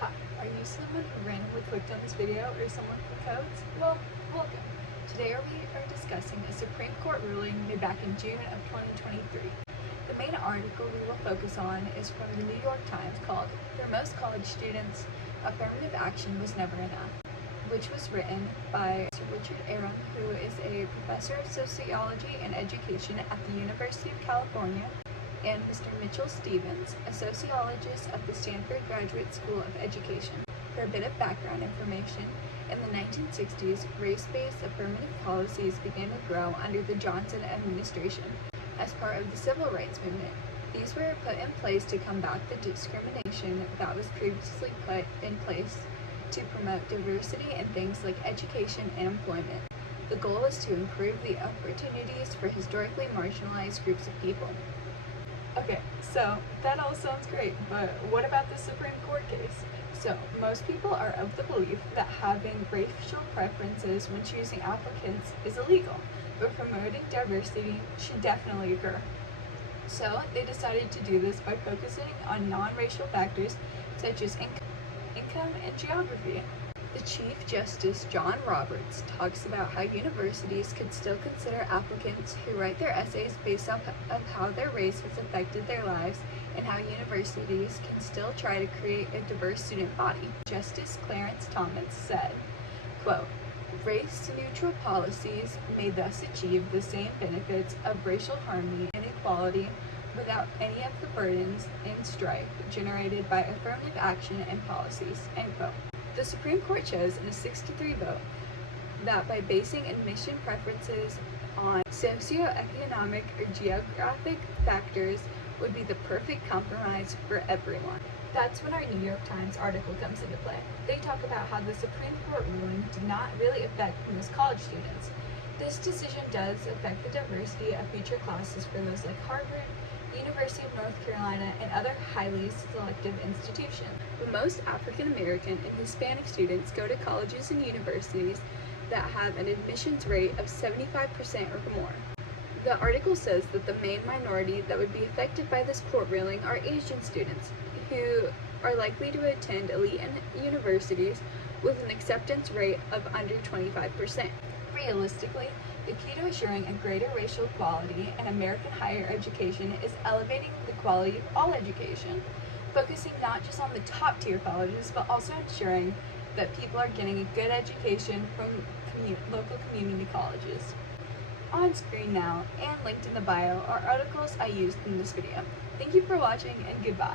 Hi, are you someone who randomly clicked on this video or someone from CODES? Well, welcome. Today we are discussing a Supreme Court ruling made back in June of 2023. The main article we will focus on is from the New York Times called "For Most College Students, Affirmative Action Was Never Enough," which was written by Sir Richard Aram, who is a professor of sociology and education at the University of California, and Mr. Mitchell Stevens, a sociologist at the Stanford Graduate School of Education. For a bit of background information, in the 1960s, race-based affirmative policies began to grow under the Johnson administration. As part of the civil rights movement, these were put in place to combat the discrimination that was previously put in place to promote diversity in things like education and employment. The goal was to improve the opportunities for historically marginalized groups of people. Okay, so that all sounds great, but what about the Supreme Court case? So, most people are of the belief that having racial preferences when choosing applicants is illegal, but promoting diversity should definitely occur. So, they decided to do this by focusing on non-racial factors such as income and geography. The Chief Justice John Roberts talks about how universities could still consider applicants who write their essays based off of how their race has affected their lives, and how universities can still try to create a diverse student body. Justice Clarence Thomas said, quote, "Race-neutral policies may thus achieve the same benefits of racial harmony and equality without any of the burdens and strife generated by affirmative action and policies," end quote. The Supreme Court chose in a 6-3 vote that by basing admission preferences on socioeconomic or geographic factors would be the perfect compromise for everyone. That's when our New York Times article comes into play. They talk about how the Supreme Court ruling did not really affect most college students. This decision does affect the diversity of future classes for those like Harvard, University of North Carolina, and other highly selective institutions. But most African American and Hispanic students go to colleges and universities that have an admissions rate of 75% or more. The article says that the main minority that would be affected by this court ruling are Asian students, who are likely to attend elite universities with an acceptance rate of under 25%. Realistically, the key to assuring a greater racial equality in American higher education is elevating the quality of all education, focusing not just on the top-tier colleges, but also ensuring that people are getting a good education from local community colleges. On screen now, and linked in the bio, are articles I used in this video. Thank you for watching, and goodbye.